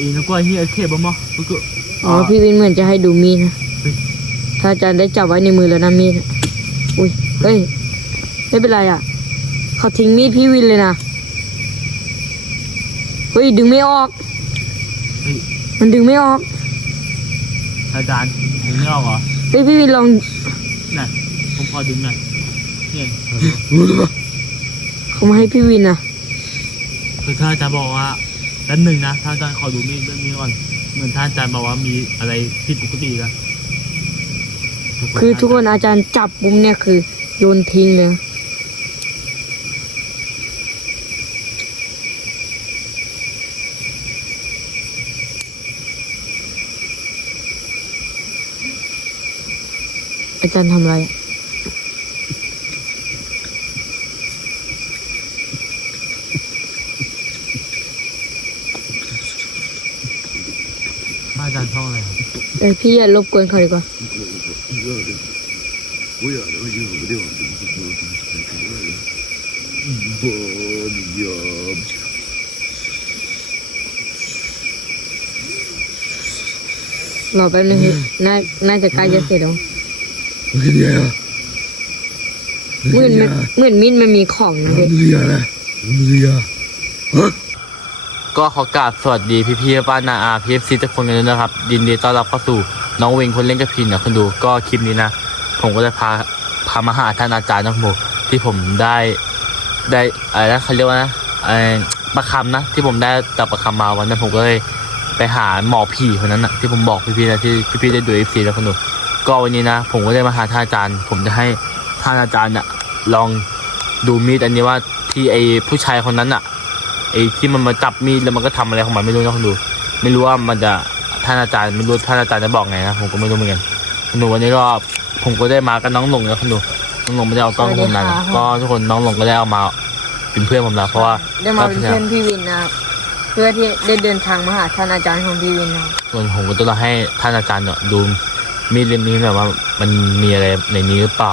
อีนึกว่าเฮียเคบมั้งก็คืออ๋อพี่วินเหมือนจะให้ดูมีดนะเฮ้ยถ้าอาจารย์ได้จับไว้ในมือแล้วนะมีดอะอุ้ยเฮ้ยไม่เป็นไรอะเขาทิ้งมีดพี่วินเลยนะเฮ้ยดึงไม่ออกเฮ้ยมันดึงไม่ออกอาจารย์ดึงไม่ออกเหรอเฮ้ยพี่วินลองน่ะผมพอดึงหน่อยเนี่ยเขามาให้พี่วินอะคือถ้าอาจารย์บอกว่า แป๊บหนึ่งนะถ้านอาจารย์ขอดูมีดเรื่องนี้ก่อนเหมือนท่านอาจารย์บอกว่ามีอะไรผิดปกตินะคือทุกคนอาจารย์จับปุ๊บเนี่ยคือ โยนทิ้งเลยอาจารย์ทำอะไรอะ อาจารย์ท่องอะไรครับ เออพี่อย่ารบกวนเขาดีกว่าหรอแป๊บนึงน่าน่าจะใกล้จะเสร็จแล้วมือเหมือนเหมือนมินมันมีของนะเด็ก ก็ขอกราบสวัสดีพี่พี่ๆป้านาอาพีเอฟซีทุกคนกันด้วยนะครับยินดีต้อนรับเข้าสู่น้องเวงคนเล่นกระพินนะคุณดูก็คลิปนี้นะ ผมก็จะพาพามาหาท่านอาจารย์นะคุณดูที่ผมได้ได้อะไรนะเขาเรียกว่านะไอ้ประคำนะ ที่ผมได้จับประคำมาวันนั้นผมก็เลยไปหาหมอผีคนนั้นนะที่ผมบอกพี่ๆนะที่พี่ๆได้ดูเอฟซีแล้วคุณดูก็วันนี้นะ ผมก็ได้มาหาท่านอาจารย์ ผมจะให้ท่านอาจารย์เนี่ยลองดูมีดอันนี้ว่าที่ไอ้ผู้ชายคนนั้นอะ ไอ้ที่มันมาจับมีดแล้วมันก็ทำอะไรของมันไม่รู้นะคุณดู ไม่รู้ว่ามันจะท่านอาจารย์ไม่รู้ท่านอาจารย์จะบอกไงนะผมก็ไม่รู้เหมือนกันคุณดูวันนี้ก็ผมก็ได้มากับน้องหลงนะคุณดูน้องหลงไม่ได้เอากล้องผมนะก็ทุกคนน้องหลงก็ได้เอามาเป็นเพื่อนผมแล้วเพราะว่าได้มาเป็นเพื่อนพี่วินนะครับเพื่อที่ได้เดินทางมาหาท่านอาจารย์ของพี่วินนะครับส่วนผมก็ต้องให้ท่านอาจารย์เนี่ยดูมีดเล่มนี้แบบว่ามันมีอะไรในนี้หรือเปล่า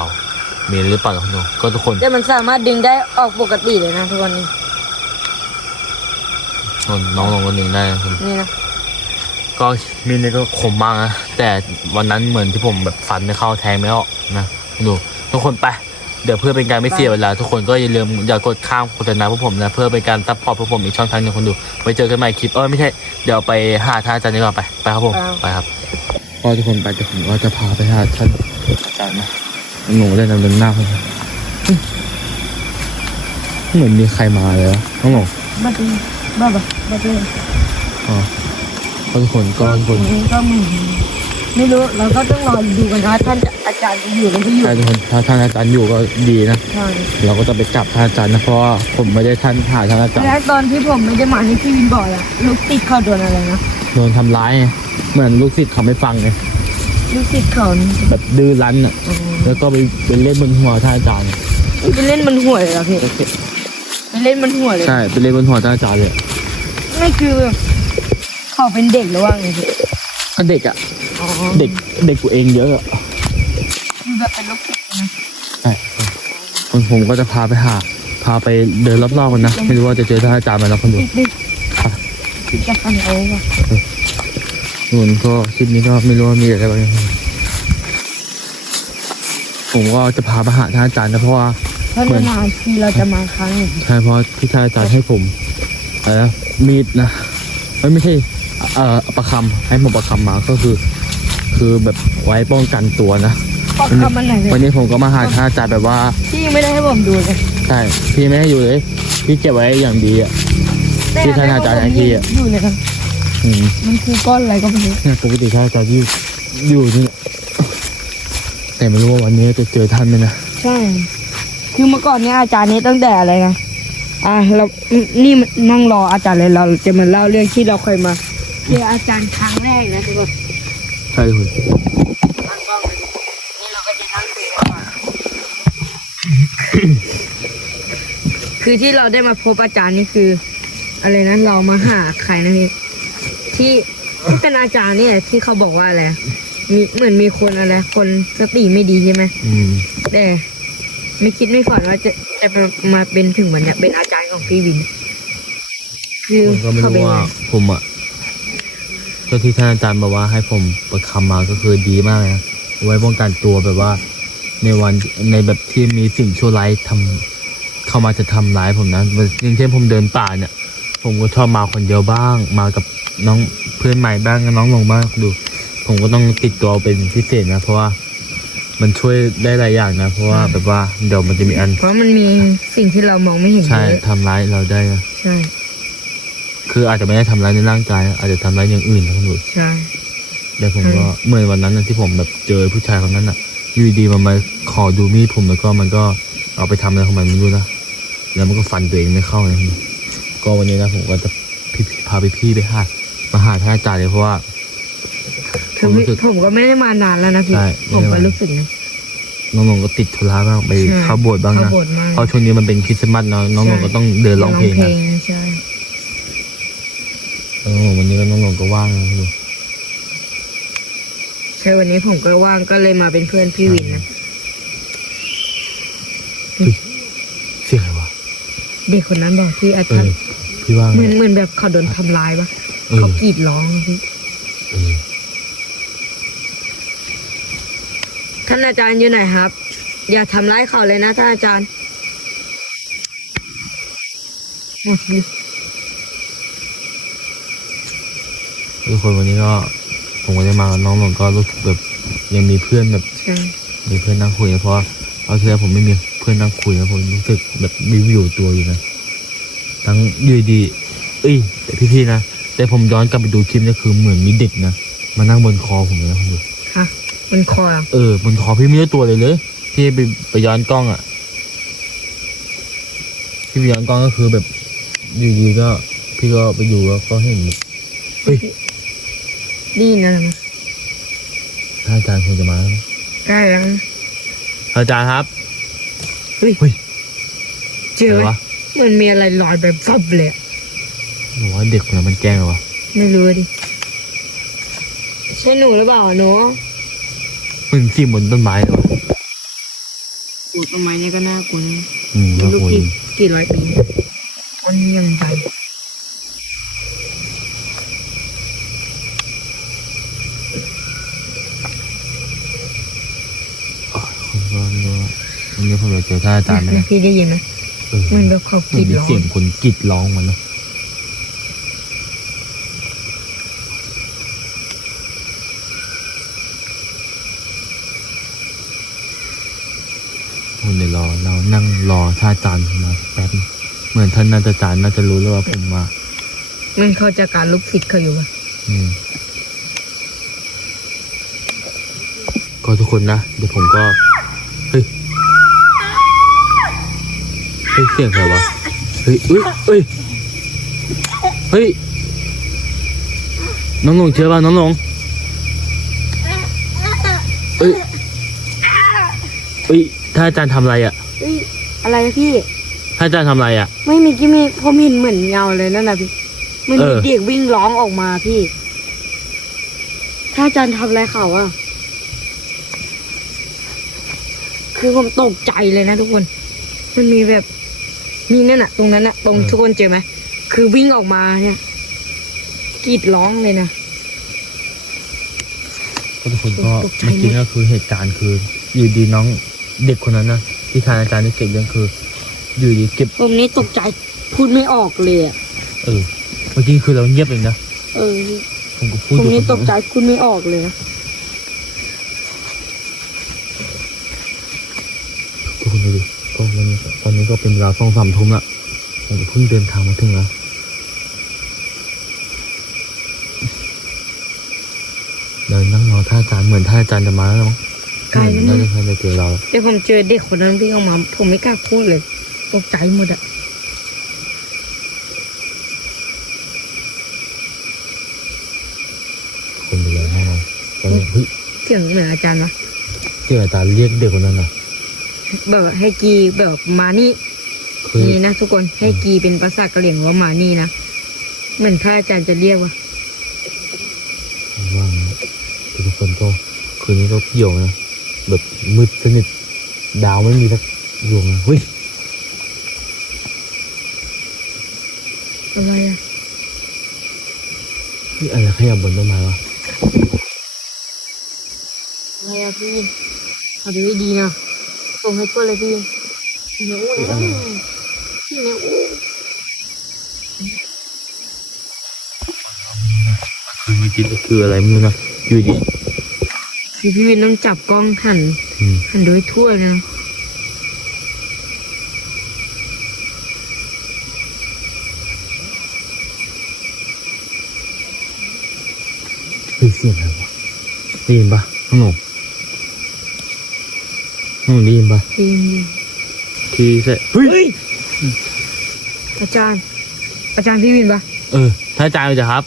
มีหรือเปล่านะคุณดูก็ทุกคนแต่มันสามารถดึงได้ออกปกติเลยนะทุกคนนี่ส่ว นน้องหลงคนหนึ่งได้นะคุณนี่นะก็มีดนี่ก็คมมากนะแต่วันนั้นเหมือนที่ผมแบบฟันไม่เข้าแทงไม่ออกนะดูทุกคนไปเดี๋ยวเพื่อเป็นการไม่เสียเวลา ทุกคนก็อย่าลืมอย่ากดข้ามโฆษณาพวกผมนะเพื่อเป็นการซัพพอร์ตพวกผมอีกช่องทางหนึงคนดูไว้เจอกันใหม่คลิปเออไม่ใช่เดี๋ยวไปหาท่านอาจารย์ดีกว่าไปไปครับผมไปครับก็ทุกคนไปเดี๋ยวผมก็จะพาไปหาท่านอาจารย์นะหนูได้นำเดินหน้าคนเหมือนมีใครมาเลยน้องหนูบัดเลย บ้าบ้าบัดเลยอ๋อก็ทุกคนก็ทุกคนก็ไม่ไม่รู้เราก็ต้องรอดูกันนะท่านอาจารย์จะอยู่หรือไม่อยู่ถ้าทุกคนถ้าท่านอาจารย์อยู่ก็ดีนะใช่เราก็จะไปจับท่านอาจารย์นะเพราะว่าผมไม่ได้ท่านหาท่านอาจารย์แล้วตอนที่ผมไม่ได้มาที่พี่วินบอกอะลูกติดเขาโดนอะไรนะโดนทำร้ายไงเหมือนลูกศิษย์เขาไม่ฟังไงลูกติดเขาแบบดื้อรั้นอะอ๋อแล้วก็ไปไปเล่นบนหัวท่านอาจารย์ไปเล่นมันห่วยเหรอพี่ไปเล่นมันห่วยเลยใช่ไปเล่นบนหัวท่านอาจารย์เลย ไม่คือแบบเขาเป็นเด็กหรือว่าไงพี่ก็เด็กอะอ๋อเด็กเด็กกูเองเยอะอะคือแบบเป็นลูกติดนะใช่คนผมก็จะพาไปหา พาไปเดินรอบๆกันนะ ไม่รู้ว่าจะเจอท่านอาจารย์ไหมนะคนดูติดดิติดจะฟันเอาว่ะส่วนก็คลิปนี้ก็ไม่รู้ว่ามีอะไรบ้างผมก็จะพาไปหาท่านอาจารย์นะเพราะว่าเพราะนานๆทีเราจะมาครั้งหนึ่งใช่เพราะที่ท่านอาจารย์ให้ผมอะไรนะ มีดนะเอ้ยไม่ใช่เอ่อประคำให้ผมประคำมาก็คือ คือแบบไว้ป้องกันตัวนะปอกคำมันไหนเลยวันนี้ผมก็มาหาท่านอาจารย์แบบว่าพี่ยังไม่ได้ให้ผมดูเลยใช่พี่ไม่ให้อยู่เลยพี่เก็บไว้อย่างดีอะ ที่ท่านอาจารย์ให้พี่อะ อยู่เลยครับอืมมันคือก้อนอะไรก็ไม่รู้เนี่ยปกติท่านอาจารย์ที่อยู่นี่แหละแต่ไม่รู้ว่าวันนี้จะเจอท่านไหมนะใช่ คือเมื่อก่อนเนี่ยอาจารย์นี้ตั้งแต่อะไรไง อะเรา นี่นั่งรออาจารย์เลยเราจะมาเล่าเรื่องที่เราเคยมาเจออาจารย์ครั้งแรกนะทุกคนใช่คุณตั้งกล้องเลยนี่เราก็จะนั่งคุยกันก่อนคือที่เราได้มาพบอาจารย์นี่คือ อะไรนะเรามาหาใครนะพี่ที่ที่เป็นอาจารย์เนี่ยที่เขาบอกว่าอะไรมีเหมือนมีคนอะไร คนสติไม่ดีใช่ไหมอืมแต่ ไม่คิดไม่ฝันว่าจะจะมาเป็นถึงวันเนี้ยเป็นอาจารย์ของพี่วินคือผมก็ไม่เขาเป็รู้นว่าไงผมอะก็ที่ท่านอาจารย์บอกว่าให้ผมประคำมาก็คือดีมากเลยนะไว้ป้องกันตัวแบบว่า ในวันในแบบที่มีสิ่งชั่วร้ายทำเข้ามาจะทำร้ายผมนะอย่างเช่นผมเดินป่าเนี่ย ผมก็ชอบมาคนเดียวบ้าง มากับน้องเพื่อนใหม่บ้างน้องลงบ้างดู ผมก็ต้องติดตัวเป็นพิเศษนะเพราะว่า มันช่วยได้หลายอย่างนะ เพราะว่าแบบว่าเดี๋ยวมันจะมีอัน เพราะมันมีสิ่งที่เรามองไม่เห็นใช่เยอะทำร้ายเราได้นะใช่ คืออาจจะไม่ได้ทำร้ายในร่างกายนะอาจจะทำร้ายอย่างอื่นนะคุณดูใช่ แต่ผมก็เหมื่อนวันนั้นนะที่ผมแบบเจอผู้ชายคนนั้นอะอยู่ดีๆมันมาขอดูมีดผมแล้วก็มันก็เอาไปทำอะไรของมันไม่รู้นะแล้วมันก็ฟันตัวเองไม่เข้านะก็วันนี้นะผมก็จะพี่พาไปพี่ไปหามาหาท่านอาจารย์เลยเพราะว่า คือผมรู้สึก ผมก็ไม่ได้มานานแล้วนะพี่ใช่ผมไม่ก็ได้มา รู้สึกนะ น้องๆก็ติดธุระบ้างไปใช่เข้าโบสถ์บ้างเข้านะโบสถ์มากเพราะช่วงนี้มันเป็นคริสต์มาสเนาะน้องๆก็ต้องเดินร้องเพลงนะใช่เออวันนี้ก็น้องๆก็ว่างนะคุณดูใช่วันนี้ผมก็ว่างก็เลยมาเป็นเพื่อนพี่วินนะเสียงอะไรวะเด็กคนนั้นบอกที่อาเอจารอย์พี่ว่างเหมือนเหมือนแบบเขาโดนทำร้ายปะเออเขากรีดร้องอะพี่เออานอาจารย์อยู่ไหนครับ อย่าทำร้ายเขาเลยนะท่านอาจารย์โอ้โหทุกคนวันนี้ก็ผมก็ได้มากับน้องหลงก็รู้สึกแบบยังมีเพื่อนแบบใช่มีเพื่อนนั่งคุยนะเพราะว่าเอาที่แล้วผมไม่มีเพื่อนนั่งคุยนะผมรู้สึกแบบวิวอยู่ตัวอยู่นะทั้งอยืดีๆเอ้ยแต่พี่ๆนะแต่ผมย้อนกลับไปดูคลิปนี่คือเหมือนมีเด็กนะมานั่งบนคอผมเลยนะคุณดู ค่ะมันคอเหรอเออบนคอพี่ไม่ได้ตัวเลยเลยที่ไปไปย้อนกล้องอะที่ไปย้อนกล้องก็คือแบบ อยู่ดีก็ พี่ก็ไปดูแล้วก็เห็นเฮ้ยดีนะท่านอาจารย์คงจะมาแล้วนะใกล้แล้วนะอาจารย์ครับ เฮ้ย เฮ้ยเจออะไรไหมวะมันมีอะไรลอยแบบฟับเลยหรือว่าเด็กคนนั้นมันแกล้งเหรอวะไม่รู้ดิใช่หนูหรือเปล่าหนู มึงขี่บนต้นไม้เหรอวะปลูกต้นไม้เนี่ยก็น่ากลัวนะอืมไม่แล้วรู้คนกี่กี่ร้อยปีต้นยังใหญ่คนก็ไม่รู้ว่าวันนี้ผมอยากเจอท่านอาจารย์ไหมนะพี่ได้ยินไหมเออมันแบบเขากมันรีดมีร้อง เสียงคนกรีดร้องมันเนอะคนเดี๋ยวรอเรา นั่งรอท่านอาจารย์มาแป๊บนึงเหมือนท่านอาจารย์น่าจะรู้แล้วว่าผมมามันเขาจะการลุกศิษย์เขาอยู่ปะอืมก็ทุกคนนะเดี๋ยวผมก็เฮ้ยเฮ้ยเสียงใครวะเฮ้ยเอ้ยเอ้ยเฮ้ยน้องหลงเชื่อป่ะน้องหลงเอ้ยเอ้ยถ้าอาจารย์ทำอะไรอะ เฮ้ยอะไรพี่ถ้าอาจารย์ทำอะไรอะ ไม่มีกี่มีผมเห็นเหมือนเงาเลยนั่นนะพี่ มันเอมีอเด็กวิ่งร้องออกมาพี่ถ้าอาจารย์ทำอะไรเขาอะคือผมตกใจเลยนะทุกคน มันมีแบบมีนั่นอะตรงนั้นอะตรงทุกคนเจอไหมคือวิ่งออกมาเนี่ยกรีดร้องเลยนะ ก็ทุกคนก็ตกใจเมื่อกี้ไหมก็คือเหตุการณ์คืออยู่ดีน้องเด็กคนนั้นนะ ที่ทานอาจารย์นี่เก็บเรื่องคือ อยู่ดีเก็บผมนี้ตกใจพูดไม่ออกเลยอะเออเมื่อกี้คือเราเงียบเลยนะเออผมก็พูดผมนี้อยู่ตกใจพูดไม่ออกเลยนะทุกคนดูดิก็วันนี้ตอนนี้ก็เป็นเวลาสองสามทุ่มละผมก็เพิ่งเดินทางมาถึงแล้วเดินนั่งรอท่านอาจารย์เหมือนท่านอาจารย์จะมาแล้วมั้ง ไกลเหมืแล้อนวน่านะจะทันจะเจอเราเดี๋ยวผมเจอเด็กคนนั้นวิ่งออกมา ผมไม่กล้าพูดเลยตกใจหมดอะคนไปเลยแน่นอนตอนนี้เฮ้ยเสียงเหมือนอาจารย์วะเสียงอาจารย์เรียกเด็กคนนั้นน่ะแบบให้กีแบบมานี่คือนี่นะทุกคนให้กีเป็นภาษากะเหรี่ยงว่ามานี่นะเหมือนพระอาจารย์จะเรียกว่าว่างนะทุกคนก็คืนนี้ก็เกี่ยวนะ แบบมืดสนิทดาวไม่มีสักดวงนะเฮ้ยอะไรอะนี่อะไรขยับบนต้นไม้วะอะไรอะพี่วินเอาดูให้ดีนะส่งให้ทั่วเลยพี่วินเหนียวนะพี่เหนียวคือเมื่อกี้คืออะไรไม่รู้นะอยู่ดี คือพี่วินต้องจับกล้องหันอืม หันโดยทั่วเลยนะ เฮ้ยเสียงอะไรวะได้ยินปะน้องหนุ่มน้องหนุ่มได้ยินปะพี่วินที่เสร็จเฮ้ยอาจารย์ อาจารย์พี่วินปะเออท่านอาจารย์จะครับ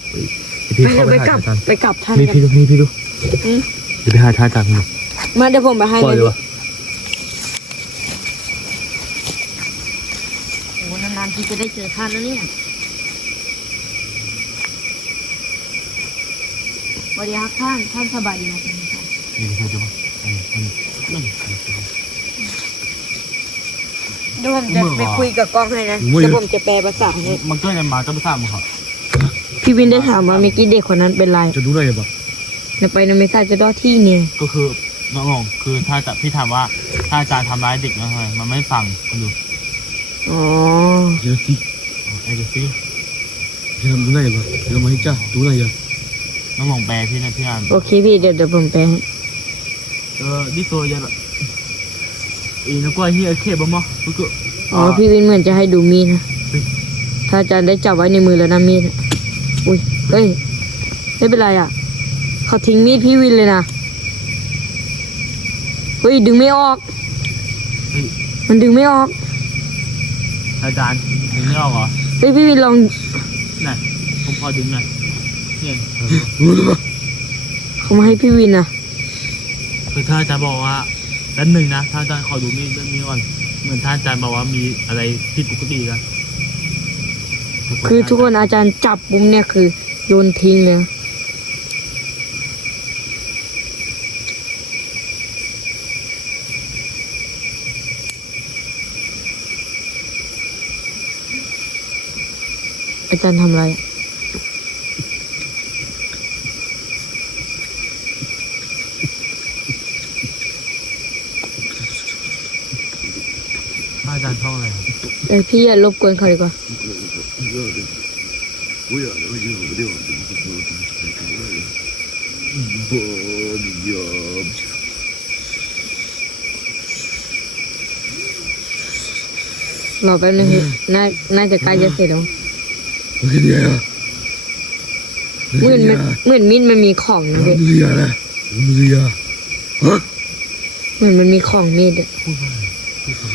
พี่ไปเข้าไปไปหากลับอาจารย์ไปกลับท่านนี่กันพี่ดูนี่พี่ดู อืม เดี๋ยวไปหาท่านอาจารย์กันดูมาเดี๋ยวผมไปให้ปล่อยเลเลยยวะโอ้นานๆที่จะได้เจอท่านแล้วเนี่ยสวัสดีครับท่านท่านสบายดีไหมครับนี่เขาจะมาเออมันมันเดี๋ยวผมจะไปคุยกับกล้องให้นะไม่เดี๋ยวผมจะแปลภาษาให้มันก็จะมาก็ไม่ทราบมึงเหรอพี่วินได้ถามว่าเมื่อกี้เด็กคนนั้นเป็นไรจะดูได้ยังปะ เดี๋ยวไปนไม่ทราบจะดอที่เนี่ยก็คือน้องๆคือถ้าจะพี่ถามว่าถ้าอาจารย์ทำร้ายเด็กนะทำไมมันไม่ฟังคุณดูอ๋อเดี๋ยวสิไอ้เด็กสิจะทำดูได้ยังปะเดี๋ยวมาให้จ้าดูได้ยังน้องๆแปลพี่นะพี่อ่าน โอเคพี่เดี๋ยวเดี๋ยวผมแปลให้เออนี่ตัวยันแบบอีนักว่าเฮียเคบมั้งก็คืออ๋อพี่วินเหมือนจะให้ดูมีดนะเฮ้ยถ้าอาจารย์ได้จับไว้ในมือแล้วนะมีดน่ะอุ้ยเฮ้ยไม่เป็นไรอะ เขาทิ้งมีดพี่วินเลยนะเฮ้ยดึงไม่ออก เฮ้ยมันดึงไม่ออกอาจารย์ดึงไม่ออกเหรอเฮ้ยพี่วินลองน่ะผมพอดึงหน่อยเนี่ยรู้หรือเปล่าเขามาให้พี่วินนะคือถ้าอาจารย์บอกว่าด้านหนึ่งนะถ้าอาจารย์ขอดูมีดเรื่องนี้ก่อนเหมือนท่านอาจารย์บอกว่ามีอะไรผิดปกตินะ คือทุกคนอาจารย์จับปุ๊บเนี่ยคือโยนทิ้งเลยนะ อาจารย์ทำอะไรอาจารย์ท่องอะไรเออพี่อย่ารบกวนเขาดีกว่าหลอแป๊บนึงน่าน่าจะใกล้จะเสร็จแล้ว เหมือนมัเหมือนมีดมันมีของนะเว้ยมันเยอะนะมันเยอะฮะเหมือนมันมีของมีดอะ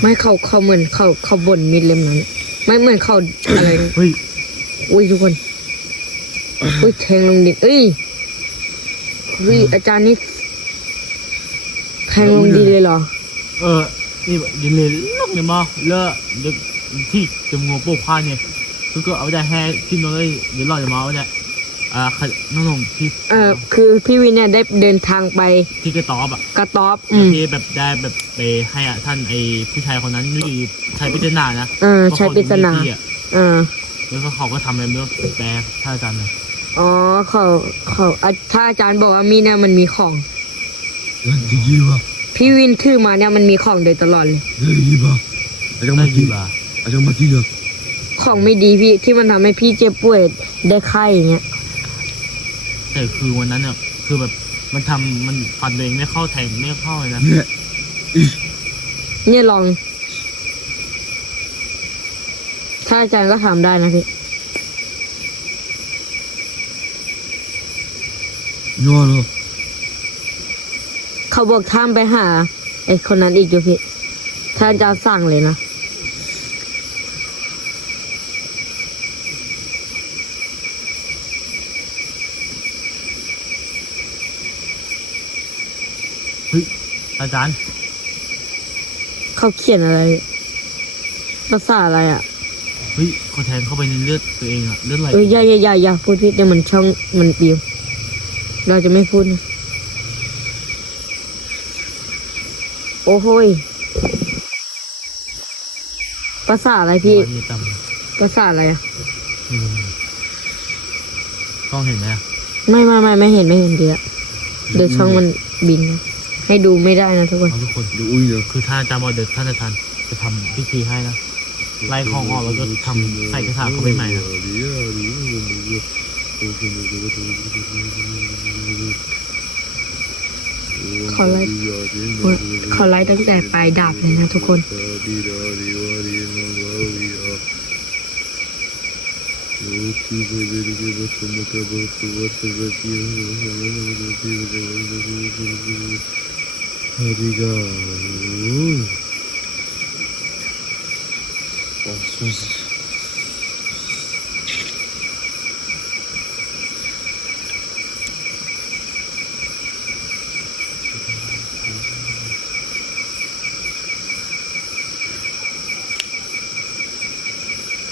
ไม่เขาเขาเหมือนเขาเขาบ่นมีดเล่มนั้นไม่เหมือนเขาอะไรเฮ้ยอุ้ยทุกคนอุ้ยแทงลงดินเอ้ยเฮ้ยอาจารย์นี่แทงลงดินเลยเหรอ เออ นี่ดินเลยลงเนี่ยมาเลอะที่จมูกโป๊กผ้าเนี่ย 그거 아버지 해 신호를 연락이 마오자 아 너는비เดี๋ยวรอองๆที่เออคือพี่วินเนี่ยได้เดินทางไปที่กระต๊อบอะกระต๊อบอืม ที่แบบได้แบบไปให้อะท่านไอ้ผู้ชายคนนั้นนี่ชายปริศณานะเออชายปิศนาระเอะเออแล้วก็เขาก็ทำอะไรไม่องแปลท่านอาจารย์เลยอ๋อเขาเขาอะถ้าอาจารย์บอกว่ามีเนี่ยมันมีของ เฮ้ยจะกี่บาพี่วินถือมาเนี่ยมันมีของโดยตลอดเลยเฮ้ยกี่บาทอาจารย์มากี่กี่บอาจารย์มากี่บาท ของไม่ดีพี่ที่มันทำให้พี่เจ็บป่วยได้ไข้อย่างเงี้ย แต่คือวันนั้นเนี่ยคือแบบมันทำมันฟันตัวเองไม่เข้าแทงไม่เข้าเลยนะ เนี่ยลอง ถ้าอาจารย์ก็ทำได้นะพี่ โย่เลยเขาบอกท่ามไปหาไอ้คนนั้นอีกอยู่พี่ ถ้าอาจารย์สั่งเลยนะ อาจารย์เขาเขียนอะไร ภาษาอะไรอะเฮ้ยเขาแทงเข้าไปในเลือดตัวเองอะเลือดไหลเอออย่าอย่าอย่าอย่าพูดพี่เดี๋ยวมันช่องมันปิว เราจะไม่พูดนะโอ้โหยภาษาอะไรพี่หัวนี่ต่ำภาษาอะไรอะไม่รู้กล้องเห็นไหมอะไม่ไม่ไม่ไม่เห็นไม่เห็นดีละเดี๋ยวช่องมันบิน ให้ดูไม่ได้นะทุกคน เอาทุกคนดูอุ้ยนะคือท่านอาจารย์บอกเดี๋ยวท่านอาจารย์จะทำพิธีให้นะ ไล่ของออกแล้วก็ทำใส่กระถางเข้าไปใหม่นะเขาไล่เขาไล่ตั้งแต่ปลายดาบเลยนะทุกคน Hadi go. Olsun.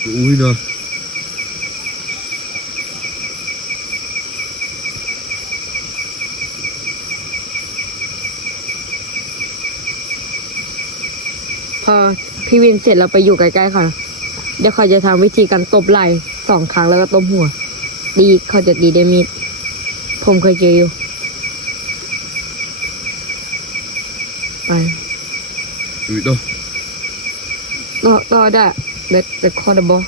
Uyla. พี่วินเสร็จเราไปอยู่ใกล้ๆเขาเดี๋ยวเขาจะทำวิธีการตบไหล่สองครั้งแล้วก็ตบหัว ดีเขาจะดีได้มีดผมเคยเจออยู่ไป Uy na. ต่อต่อได้เด็ดเด็ดคอร์ดบอล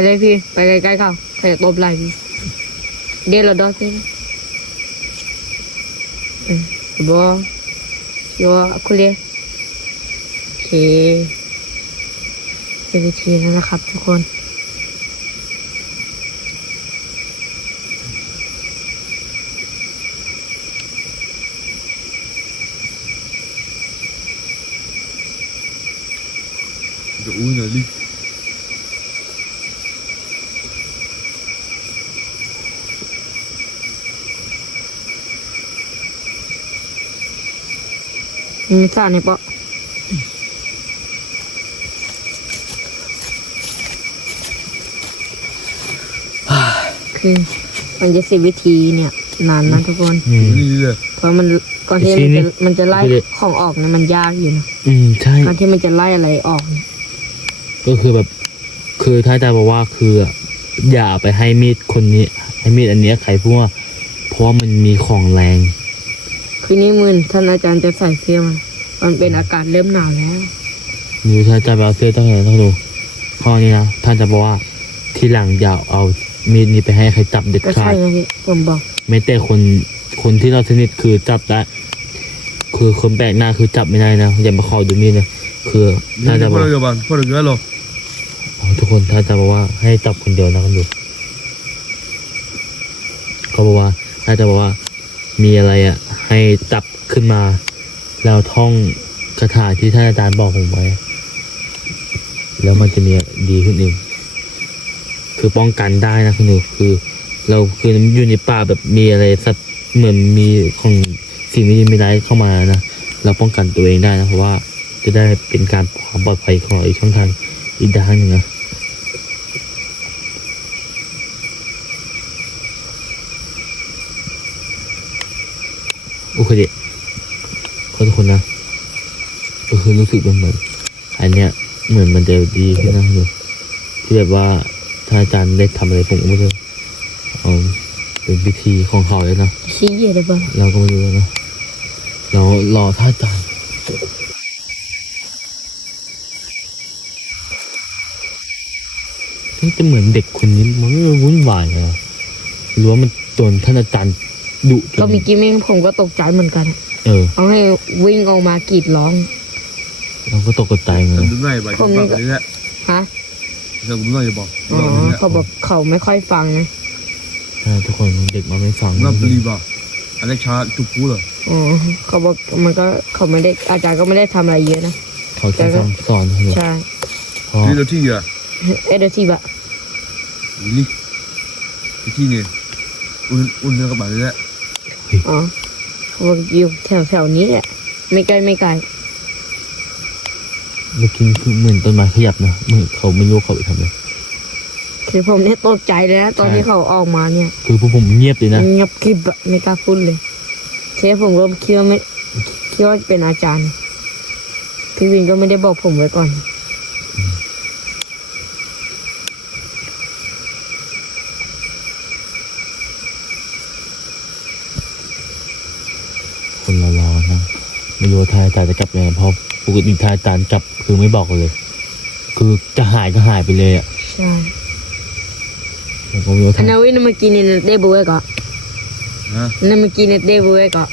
ไปเลยพี่ ไปใกล้ๆเขาเขาจะตบไหล่พี่เดี๋ยวเราดอสิเออบอโยคุเรโอเคเจอวิธีแล้วนะครับทุกคน De uy na li. มีสารในปะคือมันจะเสียวิธีเนี่ย นานนะทุกคนอืม Li le. เพราะมันก่อนที่ไอ้มันชี้นี่จะมันจะไล่ไม่ได้ของออกเนี่ยมันยากอยู่นะอืมใช่การที่มันจะไล่อะไรออกเนี่ยก็คือแบบ คือท่านอาจารย์บอกว่าคืออย่าไปให้มีดคนนี้ ให้มีดอันเนี้ยใครเพราะว่าเพราะว่ามันมีของแรง คือนี่มืนท่านอาจารย์จะใส่เสื้อมามันเป็นอากาศเริ่มหนาวแล้วมือท่านอาจารย์ไปเอาเสื้อต้องเห็นต้องดูข้อนี้นะท่านจะบอกว่าที่หลังอย่าเอามีดนี้ไปให้ใครจับเด็ดก็ขาใช่ดไงพี่ผมบอกแม้แต่คนคนที่เราสนิทคือจับได้คือคนแปลกหน้าคือจับไม่ได้นะอย่ามาขอดูมีดนะคือท่านจะ Ni บอก para gaban, para galo. อ๋อทุกคนท่านจะบอกว่าให้จับคนเดียวนะคุณดูเขาบอกว่าท่านจะบอกว่ามีอะไรอะ ให้จับขึ้นมา แล้วท่องคาถาที่ท่านอาจารย์บอกผมไว้ แล้วมันจะมีดีขึ้นเองคือป้องกันได้นะคุณดูคือ เราคืออยู่ในป่าแบบมีอะไรสัตว์เหมือนมีของสิ่งไม่ดีไม่ร้ายเข้ามานะเราป้องกันตัวเองได้นะเพราะว่าจะได้เป็นการความปลอดภัยของเราอีกช่องทางอีกด้านหนึ่งนะ อุคเดะขอโทษนะก็คือรู้สึกเหมือน อันเนี้ยเหมือนมันจะดีขึ้นนะคืที่แบบว่าท่านอาจารย์ได้ทำอะไรผมก็จะเอาเป็นพิธีของเขาเลยนะชี้เหยียดหรือเปล่าเราก็ไม่รู้นะเรารอท่านอาจารย์นี่จะเหมือนเด็กคนนี้มันวุ่นวายเลยหรือว่ามันโดนท่านอาจารย์ ดุจนก็มีกี้เมงผมก็ตกใจเหมือนกัน เออ เอาให้วิ่งออกมากรีดร้อง เราก็ตกใจเหมือนกันทำด้วยไปจะบอกนี่แหละฮะจะกูไม่จะบอกอ๋อเขาบอกเขาไม่ค่อยฟังนะใช่ทุกคนเด็กมันไม่ฟังนับรีบอะอันนี้ช้าจุกพูดเลยอ๋อเขาบอกมันก็เขาไม่ได้อาจารย์ก็ไม่ได้ทำอะไรเยอะนะ เขาแค่สั่งสอนเถอะใช่ พอนี่เราที่อะเอเดทีบะนี่ที่นี่อุ่นอุ่นเนื้อกั อ๋อเขาบอกอยู่แถวแถวๆนี้แหละ ไม่ไกลไม่ไกลเมื่อกี้คือเหมือนต้นไม้ขยับนะเหมือนเขาไม่รู้เขาไปทำอะไรคือผมเนี่ยตกใจเลยนะตอนที่เขาออกมาเนี่ย คือพวกผมเงียบเลยนะเงียบกริบอะไม่กล้าพูดเลยเชฟผมก็คิดว่าไม่คิดว่าเป็นอาจารย์ พี่วินก็ไม่ได้บอกผมไว้ก่อนคนเรารอนะไม่รู้ ว่าท่านอาจารย์จะกลับยังไงเพราะปกติท่านอาจารย์กลับคือไม่บอกเลย คือจะหายก็หายไปเลยอะใช่ผมก็ไม่รู้ว่าอัท่านนนั้นวินเมื่อกี้เนี่ยเดบุเอก็ฮะนั่นเมื่อกี้เนี่ยเดบุเอก็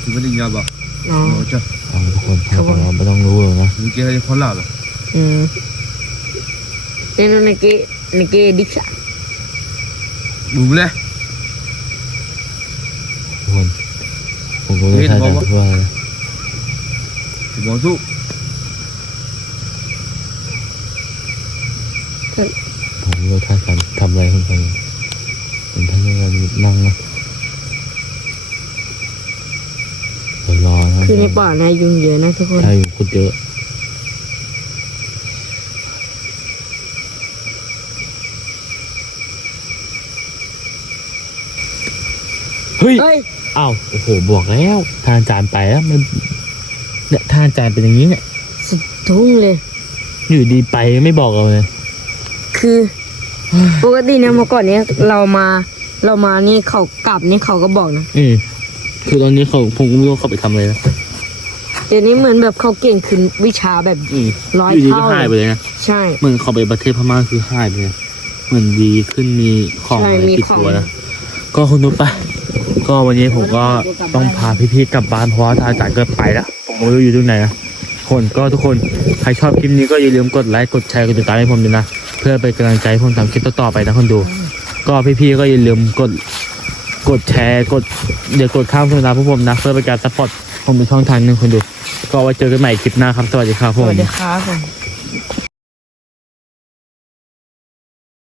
คือไม่ได้ยาบ่ะอ๋อเราจะเอาทุกคนท่านอาจารย์เราไม่ต้องรู้เลยนะมีเกย์ให้พ้นหลับอะอืมเต้นนเกนเกดิกะบูมเลย ทุกคนผมก็ไม่รู้ท่านอาจารย์พูดว่าอะไรนะ ถึงบอกสู้ผมไม่รู้ท่านอาจารย์ทำอะไรคนไปเห็นท่านอาจารย์นั่งนะเดี๋ยวรอนะคือในป่านะยุงเยอะนะทุกคนใช่คนเยอะเฮ้ยเฮ้ยอ้าวโอ้โหบอกแล้วทานจานไปแล้วมั นเนี่ยทานจานเป็นอย่างนี้เนี่ยสุดทุ่งเลย อยู่ดีไปไม่บอกเราเลยคือ ปกติเนี่ยเมื่อก่อนเนี้ยเรามาเรามานี่เขากลับนี่เขาก็บอกนะอืมคือตอนนี้เขาผมก็ไม่รู้เขาไปทำอะไรนะเดี๋ยวนี้เหมือนแบบเขาเก่งขึ้นวิชาแบบอืมร้อยอยู่ดีก็เท่าหายไปเลยนะใช่ เหมือนเขาไปประเทศพม่าคือหายไปเลยเหมือนดีขึ้นมีของใช่อะไรมีติดของ ตัวนะก็คุณนุ๊กปะก็วันนี้ผมก็ต้องพาพี่ๆกลับบ้านเพราะว่าทางอาจารย์เกิดไปแล้วผม ไม่รู้อยู่ตรงไหนนะคนก็ทุกคนใครชอบคลิปนี้ก็อย่าลืมกดไลค์กดแชร์กดติดตามให้ผมด้วยนะ เพื่อเป็นกำลังใจให้ผมทำคลิปต่อๆไปนะคนดู ก็พี่ๆก็อย่าลืมกดกดแชร์กดเดี๋ยวกดข้ามโฆษณาพวกผมนะ เพื่อเป็นการสปอร์ตผมเป็นช่องทางหนึ่งคนดู ก็ไว้เจอกันใหม่คลิปหน้าครับ สวัสดีครับสผมวัสดีครับผม